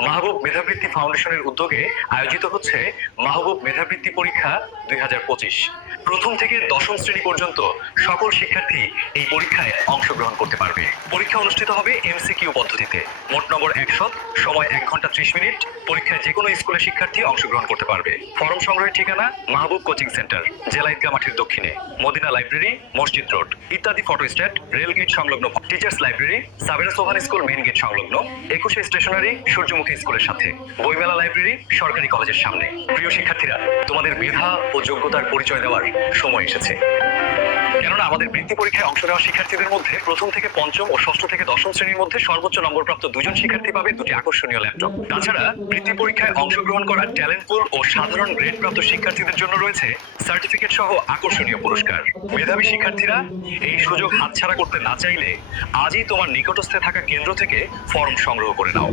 মাহবুব মেধাবৃত্তি ফাউন্ডেশনের উদ্যোগে আয়োজিত হচ্ছে মাহবুব মেধাবৃত্তি পরীক্ষা দুই প্রথম থেকে দশম শ্রেণি পর্যন্ত সকল শিক্ষার্থী এই পরীক্ষায় অংশগ্রহণ করতে পারবে। পরীক্ষা অনুষ্ঠিত হবে এমসিকিউ পদ্ধতিতে। মোট নম্বর একশো, সময় এক ঘণ্টা ত্রিশ মিনিট। পরীক্ষায় যে কোনো স্কুলের শিক্ষার্থী অংশগ্রহণ করতে পারবে। ফর্ম সংগ্রহের ঠিকানা মাহবুব কোচিং সেন্টার, জেলা ঈদগাহ মাঠের দক্ষিণে। মদিনা লাইব্রেরি, মসজিদ রোড। ইত্যাদি ফটোস্ট্যাট রেল গেট সংলগ্ন teachers library, Sabera Sohan school main gate সংলগ্ন। একুশে স্টেশনারি সূর্যমুখী স্কুলের সাথে। বইমেলা লাইব্রেরি সরকারি কলেজের সামনে। প্রিয় শিক্ষার্থীরা, তোমাদের মেধা ও যোগ্যতার পরিচয় দেওয়ার সময় এসেছে। কেননা আমাদের বৃত্তি পরীক্ষায় অংশ নেওয়া শিক্ষার্থীদের মধ্যে প্রথম থেকে পঞ্চম ও ষষ্ঠ থেকে দশম শ্রেণির মধ্যে সর্বোচ্চ নম্বরপ্রাপ্ত দুজন শিক্ষার্থী পাবে দুটি আকর্ষণীয় ল্যাপটপ। তাছাড়া বৃত্তি পরীক্ষায় অংশগ্রহণ করা ও সাধারণ শিক্ষার্থীদের জন্য রয়েছে সার্টিফিকেট সহ আকর্ষণীয় পুরস্কার। মেধাবী শিক্ষার্থীরা এই সুযোগ হাতছাড়া করতে না চাইলে আজই তোমার নিকটস্থে থাকা কেন্দ্র থেকে ফর্ম সংগ্রহ করে নাও।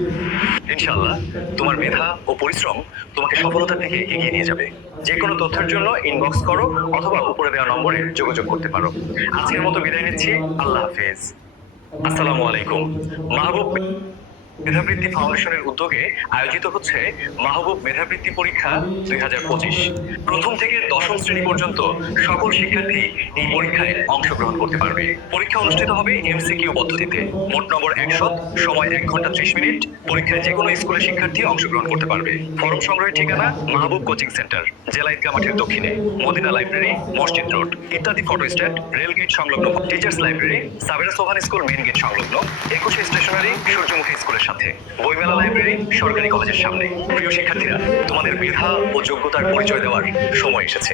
ইনশাআল্লাহ, তোমার মেধা ও পরিশ্রম তোমাকে সফলতার দিকে এগিয়ে নিয়ে যাবে। যে কোনো তথ্যের জন্য ইনবক্স করো অথবা উপরে দেওয়া নম্বরে যোগাযোগ করতে পারো। আজকের মতো বিদায় নিচ্ছি। আল্লাহ হাফেজ। আসসালামু আলাইকুম। মাহবুব মেধাবৃত্তি ফাউন্ডেশনের উদ্যোগে আয়োজিত হচ্ছে মাহবুব মেধাবৃত্তি পরীক্ষা দুই হাজার পঁচিশ। প্রথম থেকে দশম শ্রেণি পর্যন্ত সকল শিক্ষার্থী এই পরীক্ষায় অংশগ্রহণ করতে পারবে। পরীক্ষা অনুষ্ঠিত হবে এমসিকিউ পদ্ধতিতে। মোট নম্বর একশো, সময় এক ঘণ্টা ত্রিশ মিনিট। পরীক্ষায় যে কোনো স্কুলের শিক্ষার্থী অংশগ্রহণ করতে পারবে। ফর্ম সংগ্রহের ঠিকানা মাহবুব কোচিং সেন্টার জেলা ঈদগাহ মাঠের দক্ষিণে, মদিনা লাইব্রেরি, মসজিদ রোড। ইত্যাদি ফটোস্ট্যাট রেল গেট সংলগ্ন teachers library, Sabera Sohan school main gate সংলগ্ন, একুশে স্টেশনারি সূর্যমুখী স্কুলের সাথে। বইমেলা লাইব্রেরি সরকারি কলেজের সামনে। প্রিয় শিক্ষার্থীরা, তোমাদের মেধা ও যোগ্যতার পরিচয় দেওয়ার সময় এসেছে।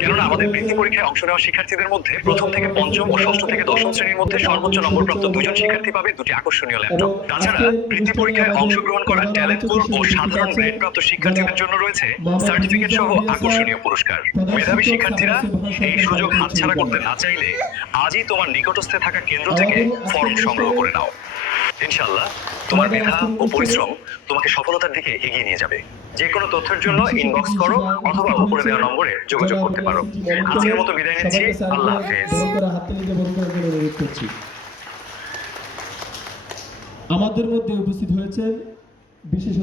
কেননা আমাদের বৃত্তি পরীক্ষায় অংশ নেওয়া শিক্ষার্থীদের মধ্যে প্রথম থেকে পঞ্চম ও ষষ্ঠ থেকে দশম শ্রেণির মধ্যে সর্বোচ্চ নম্বরপ্রাপ্ত দুজন শিক্ষার্থী পাবে দুটি আকর্ষণীয় ল্যাপটপ। তাছাড়া বৃত্তি পরীক্ষায় অংশগ্রহণ করা ট্যালেন্ট পুল ও সাধারণ গ্রেড প্রাপ্ত শিক্ষার্থীদের জন্য রয়েছে সার্টিফিকেট সহ আকর্ষণীয় পুরস্কার। মেধাবী শিক্ষার্থীরা এই সুযোগ হাতছাড়া করতে না চাইলে আজই তোমার নিকটস্থে থাকা কেন্দ্র থেকে ফর্ম সংগ্রহ করে নাও। ইনশাআল্লাহ তোমার মেধা ও পরিশ্রম তোমাকে সফলতার দিকে এগিয়ে নিয়ে যাবে। যে কোনো তথ্যের জন্য ইনবক্স করো অথবা উপরে দেওয়া নম্বরে যোগাযোগ করতে পারো। আজকের মতো বিদায় নিচ্ছি। আল্লাহ হাফেজ। আমাদের মধ্যে উপস্থিত হয়েছে বিশেষ